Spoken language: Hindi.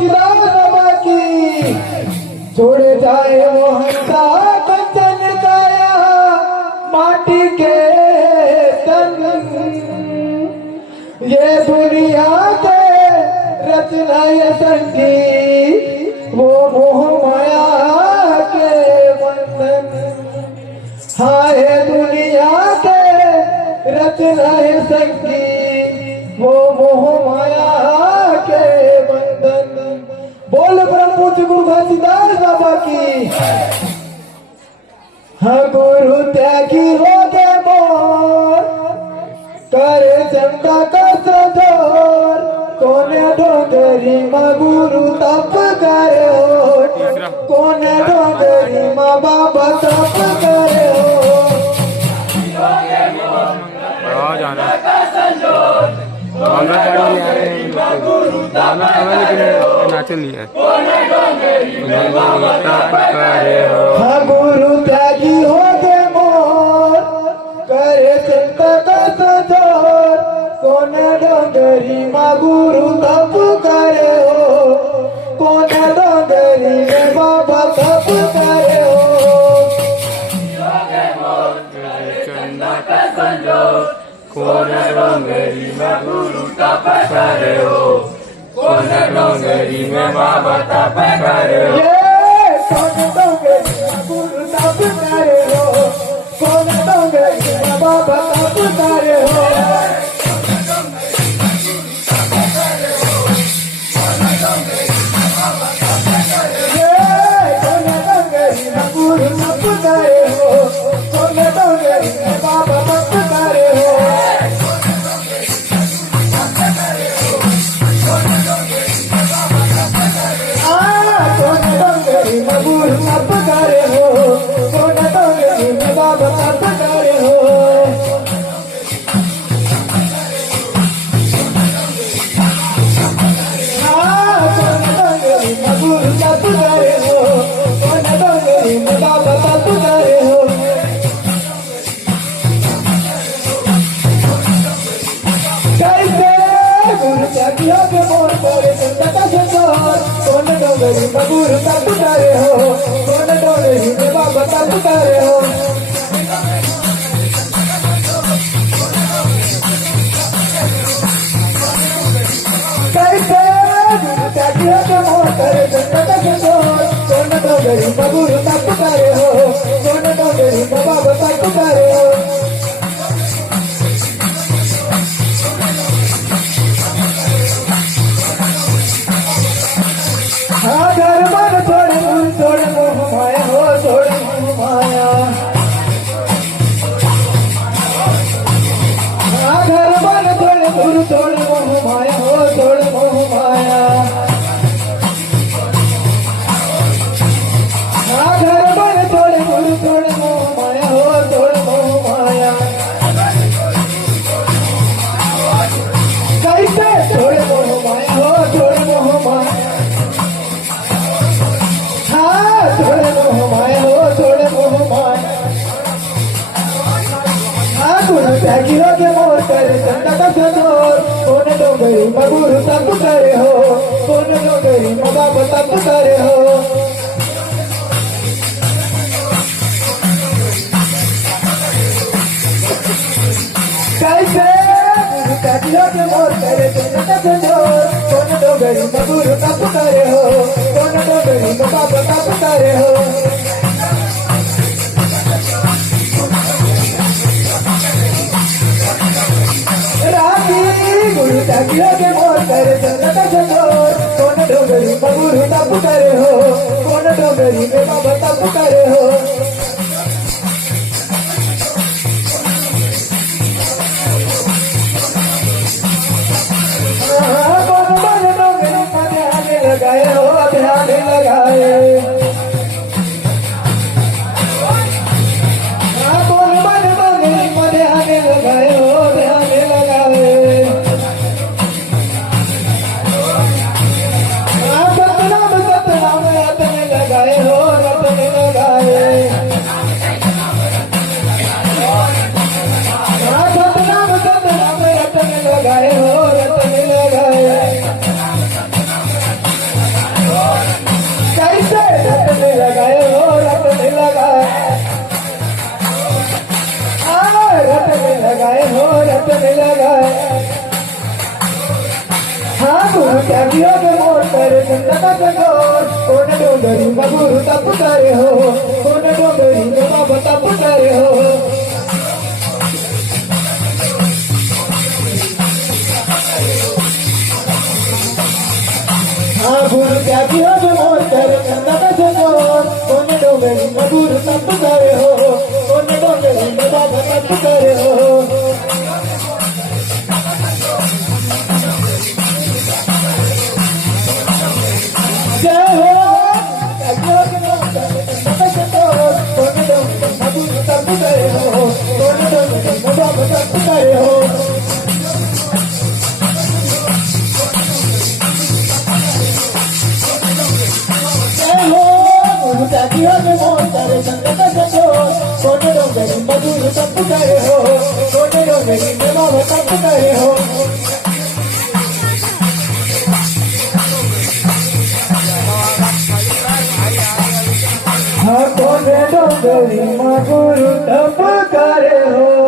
तुलसीदास बाबा की। छोड़ जाए वो हंसा कंचन काया माटी के तन, ये दुनिया के रचना ये संगी वो मोह माया के बंधन। हाँ ये दुनिया के रचना ये संगी वो मोह माया के बंधन। बोल ब्रह्म पूज्य गुरु घासीदास बाबा की। हाँ गुरु त्यागी हो गए मोर करे चंदा का सदोर, कोने डोंगरी माँ गुरु तप करे हो, कोने डोंगरी माँ बाबा तप करे हो। हाँ गुरु त्यागी हो गए मोर करे चिंता का सजोर, कोने डोंगरी माँ गुरु तप करे हो, कोने डोंगरी में बाबा तप करे हो। कोने डोंगरी में गुरु तप करे हो, कोने डोंगरी में बाबा तप करे हो। कोने डोंगरी में गुरु तप करे हो, कोने डोंगरी में बाबा तप करे हो। कोने डोंगरी में गुरु तप करे हो, कोने डोंगरी में बाबा तप करे हो। कोने डोंगरी में गुरु तप करे हो, कोने डोंगरी में बाबा तप करे हो। कोने डोंगरी में गुरु तप करे हो, कोने डोंगरी में बाबा तप करे हो। कैसे गुरु त्यागी हो के मोर करे चंदा का सजोर, कोने डोंगरी में गुरु तप करे हो, कोने डोंगरी में बाबा तप करे हो। कैसे गुरु त्यागी हो के मोर करे चंदा का सजोर, कोने डोंगरी में गुरु तप करे हो, कोने डोंगरी में बाबा तप करे हो। हाँ घर मन छोड़ दूर छोड़ मोह माया हो, छोड़ मोह माया। हाँ घर मन छोड़ दूर छोड़ मोह माया हो, छोड़ मोह माया। हाँ घर मन छोड़ दूर छोड़ मोह माया हो, छोड़ मोह माया। कैसे छोड़ मोह माया हो, छोड़ मोह माया। छोड़ मोह माया हो, छोड़ मोह माया। हाँ गुरु त्यागी हो के मोर करे चंदा का सजोर, कोने डोंगरी में गुरु तप करे हो, कोने डोंगरी में बाबा तप करे हो। कैसे गुरु त्यागी हो के मोर करे चंदा का सजोर, कोने डोंगरी में गुरु तप करे हो, कोने डोंगरी में बाबा तप करे हो। रागी गुरु त्यागी हो के मोर करे चंदा का सजोर, कोने डोंगरी में गुरु तप करे हो, कोने डोंगरी में बाबा तप करे हो। कौन मन डोंगरी में ध्यान लगाए हो, ध्यान लगाए। कौन मन डोंगरी में ध्यान लगाए हो, ध्यान लगाए। सतनाम सतनाम रतन लगाए हो, रतन लगाए। सतनाम सतनाम रतन लगाए हो, रतन लगाए। त्यागी हो गे मोर करे चंदा का चकोर कोण डोंगरी मा गुरु तप करे हो कोण डोंगरी में बाबा तप करे हो हाँ गुरु त्यागी हो गे मोर करे चंदा का चकोर कोण डोंगरी मा गुरु तप करे हो कोण डोंगरी में बाबा तप करे हो जय हो त्यागी हो गे मोर करे चंदा का चकोर कोण डोंगरी मा गुरु तप करे हो कोण डोंगरी में बाबा तप करे हो त्यागी हो गे मोर करे चंदा का चकोर कोण डोंगरी मा गुरु तप करे हो कोण डोंगरी में बाबा तप करे हो हाँ कोण डोंगरी मा गुरु तप करे हो